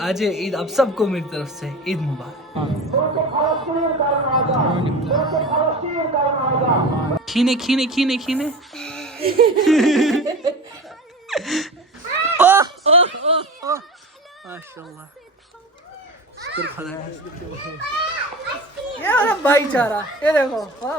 आज है ईद, आप सबको मेरी तरफ से ईद मुबारक। खीने खीने खीने खीने माशाल्लाह, शुक्र खुदा है। ये वाला भाईचारा, ये देखो वाह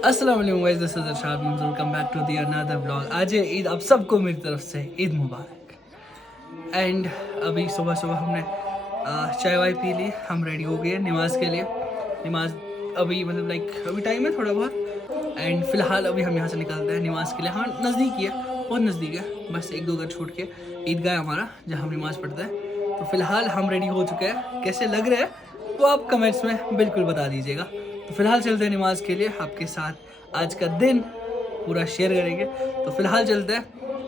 अस्सलाम वालेकुम guys, this is Irshad Manzoor, welcome back to the another vlog. आज है ईद, आप सबको मेरी तरफ से ईद मुबारक। एंड अभी सुबह सुबह हमने चाय वाय पी ली, हम रेडी हो गए नमाज के लिए। नमाज अभी मतलब लाइक अभी टाइम है थोड़ा बहुत। एंड फिलहाल अभी हम यहाँ से निकलते हैं नमाज के लिए। हाँ नज़दीक ही है, बहुत नज़दीक है, बस एक दो घर छूट के ईदगाह हमारा जहाँ हम नमाज पढ़ते हैं। तो फिलहाल हम रेडी हो चुके हैं, कैसे लग रहे हैं तो आप कमेंट्स में बिल्कुल बता दीजिएगा। तो फिलहाल चलते हैं नमाज के लिए, आपके साथ आज का दिन पूरा शेयर करेंगे। तो फिलहाल चलते हैं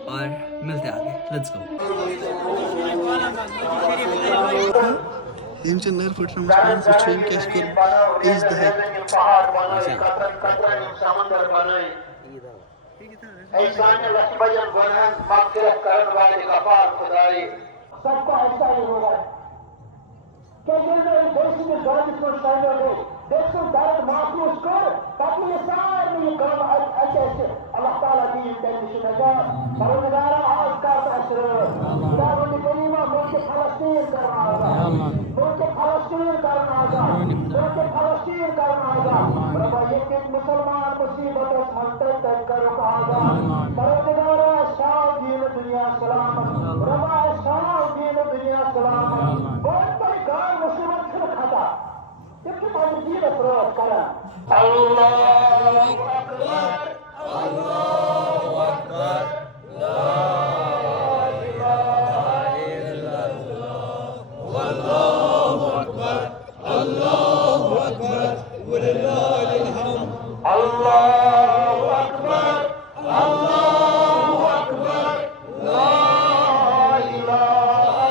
और मिलते हैं आगे, लेट्स गो। सबका ऐसा ही होगा कि देश में दर्द को शामिल हो, देश को दर्द महसूस कर, ताकि ये सारे ये काम ऐसे ऐसे अल्लाह ताला की इंटेंशन है। परवरदिगार आज का असर खुदावंद करीमा मुल्क फलस्तीन करना होगा, मुल्क फलस्तीन करना होगा, मुल्क फलस्तीन करना होगा। रब्बा ये मुसलमान मुसीबत मंतर तक करो होगा। परवरदिगार शाह दीन दुनिया सलामत, रब्बा शाह दीन दुनिया सलामत। बहुत बड़ी गाय मुसीबत फिर खाता कितनी बड़ी चीज प्रयोग करा। अल्लाहु अकबर, अल्लाहु अकबर, ला इलाहा इल्लल्लाह, वल्लाहु अकबर, अल्लाहु अकबर, वलिल्लाहिल हम्द। अल्लाहु अकबर, अल्लाहु अकबर, ला इलाहा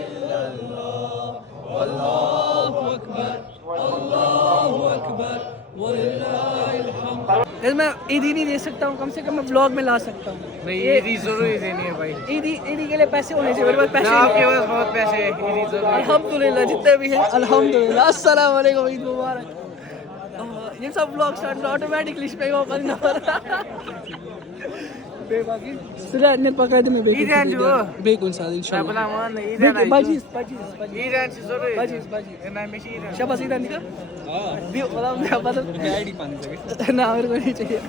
इल्लल्लाह, वल्लाहु अकबर, अल्लाहु अकबर, वलिल्लाहिल हम्द। मैं ईदी नहीं दे सकता हूँ, कम से कम मैं ब्लॉग में ला सकता हूँ। नहीं ईदी जरूरी देनी है भाई। ईदी के लिए पैसे होने चाहिए, मेरे पास पैसे नहीं आपके है। पास बहुत पैसे हैं, ईदी जरूरी। अल्हम्दुलिल्लाह जितने भी हैं अल्हम्दुलिल्लाह। अस्सलाम वालेकुम, ईद मुबारक। ये सब ब्लॉग स्टार्ट ऑटोमेटिकली पे हो करना पड़ा। बेबाकी सुला ने पकड़ दे, मैं ईदान जो बेकुन साद इंशाल्लाह। बला मान ईदान आई बाजीस ईदान से जरूरी बाजीस ना मिशी ईदान शाबाश ईदान दिखा। दियो वाला आईडी पानी चाहिए ना, मेरे को नहीं चाहिए।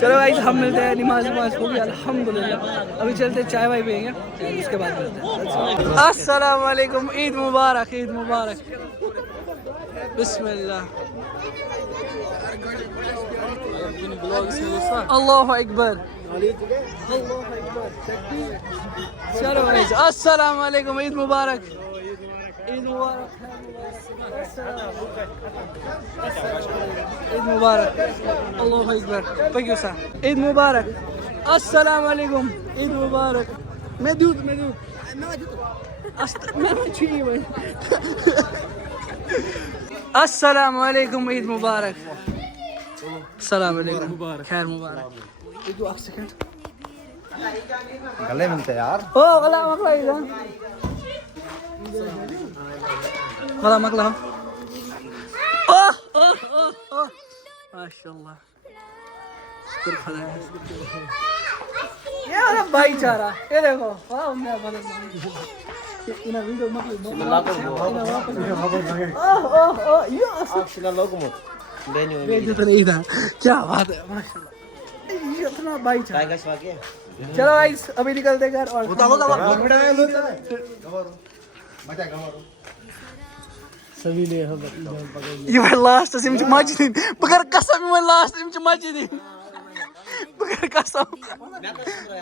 चलो भाई हम मिलते हैं, नमाज हो गई अल्हम्दुलिल्लाह। अभी चलते चाय वाय पियेंगे, उसके बाद मिलते हैं। अस्सलाम वालेकुम, ईद मुबारक, ईद मुबारक। बिस्मिल्लाह, अल्लाहु अकबर, अल्लाहु अकबर। चलो भाई अस्सलाम वालेकुम, ईद मुबारक, ईद मुबारक, ईद मुबारक, अल्लाहु अकबर। पक्योसा ईद मुबारक, अस्सलाम वालेकुम, ईद मुबारक। मैं दूध मैं छुई भाई। अस्सलाम वालेकुम, ईद मुबारक। अस्सलाम वालेकुम, खैर मुबारक। एक दो सेकंड गले मिलते हैं यार। ओ गला मकला इधर, गला मकला। ओह ओह ओह ओह माशाल्लाह, शुक्र खुदा है। ये वाला भाईचारा, ये देखो वाह मैं बदल ina video makli ina wapas ओह ओह ओह ये आपका लोगों में बेन्यू बेन्यू तो नहीं था, क्या बात है माशाल्लाह। ये इतना भाईचारा। टाइगर स्वागे चलो गाइस अभी निकलते घर और सभी ले हम ये लास्ट सिम मस्जिद बगर कसम में लास्ट सिम मस्जिद बगर कसम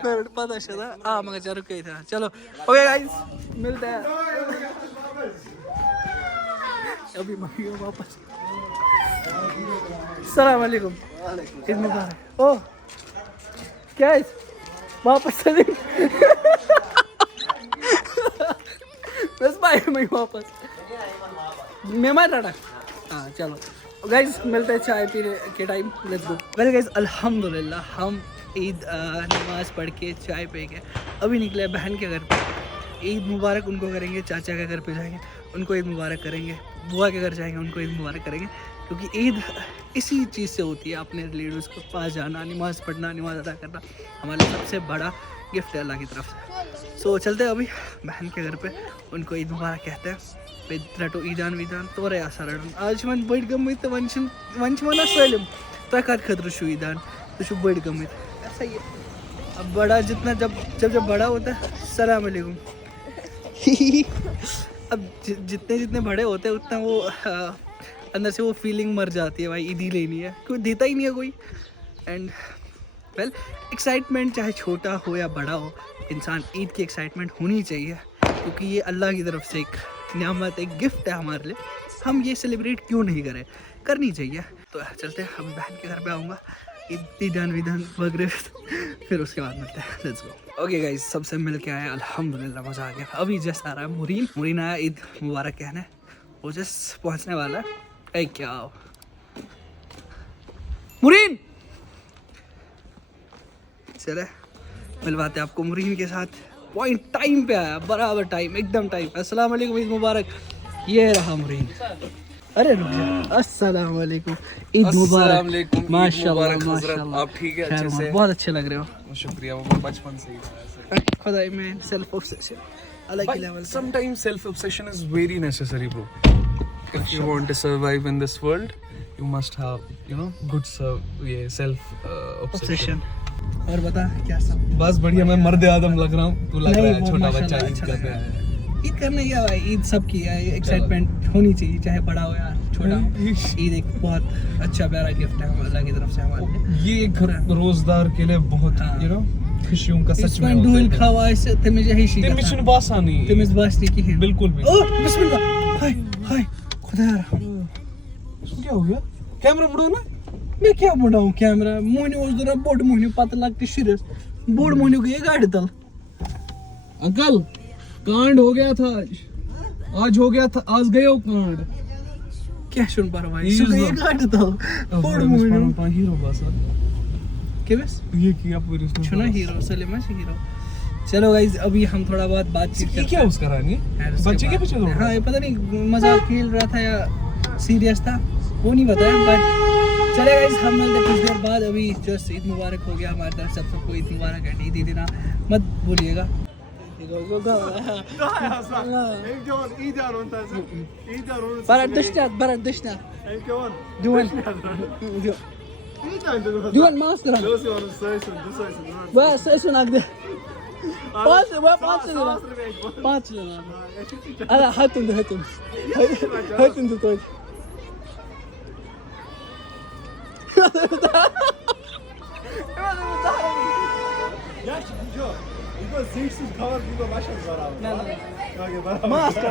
मेरे पता चला मगर जा रुके था। चलो ओके गाइस मिलते हैं अभी मम्मी वापस। अस्सलाम वालेकुम, ईद मुबारक। ओह क्या है वापस चले बस भाई मैं वापस मेहमान डाटा। हाँ चलो गाइज मिलते हैं चाय पीने के time, let's go. Well guys अल्हम्दुलिल्लाह हम ईद नमाज पढ़ के चाय पी के अभी निकले बहन के घर पे। ईद मुबारक उनको करेंगे, चाचा के घर पे जाएंगे उनको ईद मुबारक करेंगे, बुआ के घर जाएंगे उनको ईद मुबारक करेंगे, क्योंकि ईद इसी चीज़ से होती है, अपने रिलेटिव्स को पास जाना, नमाज़ पढ़ना, नमाज अदा करना हमारे लिए सबसे बड़ा गिफ्ट है अल्लाह की तरफ से। सो चलते हैं अभी बहन के घर पे, उनको ईद मुबारक कहते हैं। रटो ईदान वीदान तोरे आशा रटन आज मन बड़ गमित वन वना सलम तह कत खतर छु ईदान तो बड़ गमित, ऐसा ही है। अब बड़ा जितना जब बड़ा होता है सलाम अलैकुम अब जितने बड़े होते हैं उतना वो अंदर से वो फीलिंग मर जाती है, भाई ईद ही लेनी है, कोई देता ही नहीं है कोई। एंड वेल एक्साइटमेंट चाहे छोटा हो या बड़ा हो, इंसान ईद की एक्साइटमेंट होनी चाहिए, क्योंकि ये अल्लाह की तरफ से एक नियामत, एक गिफ्ट है हमारे लिए। हम ये सेलिब्रेट क्यों नहीं करें, करनी चाहिए। तो चलते हैं, हम बहन के घर पे आऊँगा, ईदान विदान वगैरह फिर उसके बाद मिलते हैं। Let's go. ओके गाइस, सबसे मिल के आए अल्हम्दुलिल्लाह, मज़ा आ गया। अभी जस्ट आ रहा है मुरीन आया ईद मुबारक कहने, वो जस्ट पहुँचने वाला है। ऐ क्या मुरीन, चले मिलवाते हैं आपको मुरीन के साथ। पॉइंट टाइम पे आया, बराबर टाइम, एकदम टाइम। अस्सलाम वालेकुम, ईद मुबारक। ये रहा मुरीन। अरे रुक जा, अस्सलाम वालेकुम, ईद मुबारक। माशाल्लाह माशाल्लाह, आप ठीक है? अच्छे से? बहुत अच्छे लग रहे हो। शुक्रिया, वो बचपन से ही था ऐसे। खुदाई में सेल्फ ऑब्सेशन अलग ही level. Sometimes self obsession is very necessary, bro. If you want to survive in this world, you must have, good self obsession. और बता क्या सब? बस बढ़िया, मैं मर्द आदम लग रहा हूँ, तू लग रहा है छोटा बच्चा ईद अच्छा कर लग रहा रहा है। ईद करने क्या भाई, ईद सबकी है, एक्साइटमेंट होनी चाहिए, चाहे बड़ा हो या छोटा हो। ईद एक बहुत अच्छा प्यारा गिफ्ट है अल्लाह की तरफ से हमारे लिए। ये एक रोजदार के लिए बहुत खुशियों का सच में डूल खावा ऐसे तमिज है ही तमिज बासानी तमिज बास्ती की है बिल्कुल भी। ओ बिस्मिल्लाह, हाय हाय खुदा रहम। क्या हो गया? कैमरा मुड़ो ना। मैं क्या मुड़ाऊं कैमरा? मोहनी उस दिन बोट मोहनी पता लगती शिरस बोट मोहनी गई गाड़ी तल। अंकल कांड हो गया था आज हो गया था, आज गए हो कांड। क्या सुन पा रहा भाई, सुन ये गाड़ी तल बोट मोहनी हीरो बस के बस ये किया पूरी सुना हीरो सलीमा से हीरो। चलो गाइस, अभी हम थोड़ा बहुत बातचीत करते हैं। क्या उसका रानी बच्चे के पीछे? हाँ पता नहीं मजाक खेल रहा था या सीरियस था, वो नहीं बताया। बट चले गाइस, हम मिलते हैं कुछ देर बाद। अभी जस्ट ईद मुबारक हो गया हमारी तरफ से, सबको ईद मुबारक है। ईद देना मत भूलिएगा। Duan master. बस ऐसे नाक दे। पाँच लेना। अरे हाथुन दे तो। Master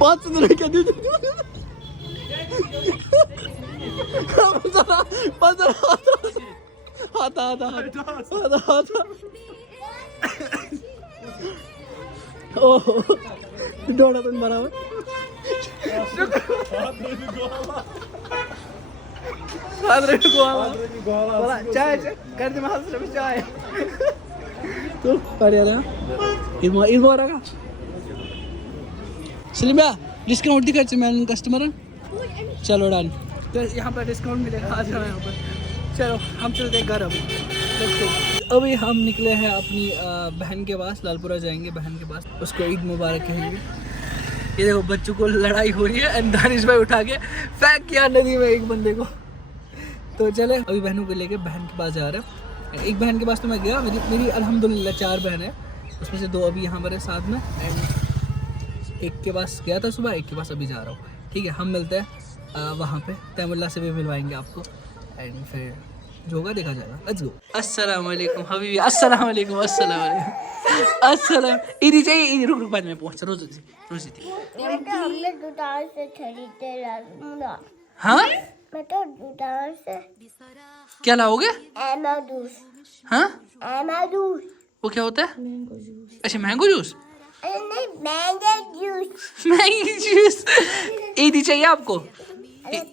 पाँच दिन क्या दे ओह डोड़ा तुम बराबर चाय कर दे चाय तो बढ़िया ना इस बार आगा सलीमा डिस्काउंट दिखा मैं कस्टमर चलो डन। तो यहाँ पर डिस्काउंट मिलेगा, आ जाओ यहाँ पर। चलो हम चलते हैं घर। अभी हम निकले हैं अपनी बहन के पास, लालपुरा जाएंगे बहन के पास, उसको ईद मुबारक कहेंगे। ये देखो बच्चों को लड़ाई हो रही है, दानिश भाई उठा के फेंक किया नदी में एक बंदे को। तो चले अभी बहनों को लेके बहन के पास जा रहे हैं। एक बहन के पास तो मैं गया, मेरी अल्हम्दुलिल्लाह 4 बहन है, उसमें से 2 अभी यहाँ पर है साथ में। एंड एक के पास गया था सुबह, एक के पास अभी जा रहा हूँ। ठीक है, हम मिलते हैं वहाँ पे, तैमुल्लाह से भी मिलवाएंगे आपको, एंड फिर जो होगा देखा जाएगा। Let's go. अस्सलाम वालेकुम हबीबी, अस्सलाम वालेकुम, अस्सलाम वालेकुम, अस्सलाम। इधर चाहिए, इधर रुक बाद में पहुँच रोज हमने दुकान से खरीदे लाऊंगा। हाँ मैं तो दुकान से क्या लाओगे? एमा जूस। हाँ जूस वो क्या होता है? अच्छा मैंगो जूस। नहीं मैंगो जूस मैंगो जूस ईदी चाहिए आपको?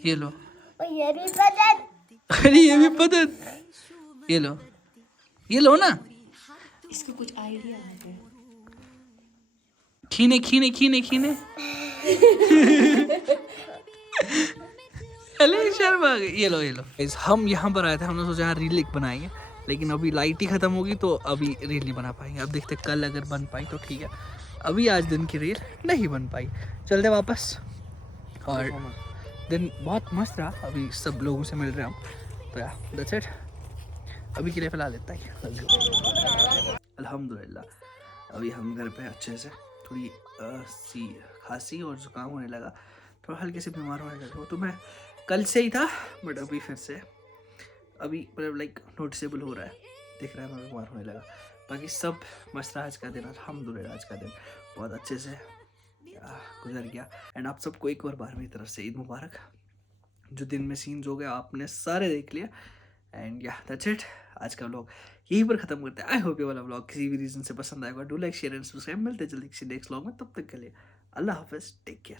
ये लो। और ये भी पसंद अरे ये भी पसंद, ये लो ना। इसको कुछ आइडिया आ गया। खीने खीने खीने खीने अरे शर्म आ गई। ये लो Guys, हम यहाँ पर आए थे, हमने सोचा यहाँ रील बनाएंगे, लेकिन अभी लाइट ही खत्म होगी तो अभी रील नहीं बना पाएंगे। अब देखते कल अगर बन पाई तो ठीक है, अभी आज दिन की रील नहीं बन पाई। चलते वापस। और दिन बहुत मस्त रहा, अभी सब लोगों से मिल रहे हैं हम, तो यार दैट्स इट। अभी के लिए फिलहाल इतना ही। अल्हम्दुलिल्लाह अभी हम घर पे अच्छे से, थोड़ी सी खांसी और जुकाम होने लगा, थोड़ा हल्के से बीमार होने लगा। तो मैं कल से ही था, बट अभी फिर से अभी मतलब लाइक नोटिसेबल हो रहा है, दिख रहा है मैं बीमार होने लगा। बाकी सब मस्त रहा आज का दिन, अल्हम्दुलिल्लाह आज का दिन बहुत अच्छे से गुजर गया। एंड आप सबको एक और बार मेरी तरफ से ईद मुबारक। जो दिन में सीन्स हो गए आपने सारे देख लिया। एंड या दैट्स इट, आज का व्लॉग यहीं पर खत्म करते हैं। आई होप ये वाला व्लॉग किसी भी रीजन से पसंद आएगा। Do like share and subscribe. मिलते हैं जल्दी किसी नेक्स्ट व्लॉग में, तब तक के लिए अल्लाह हाफिज़, टेक केयर।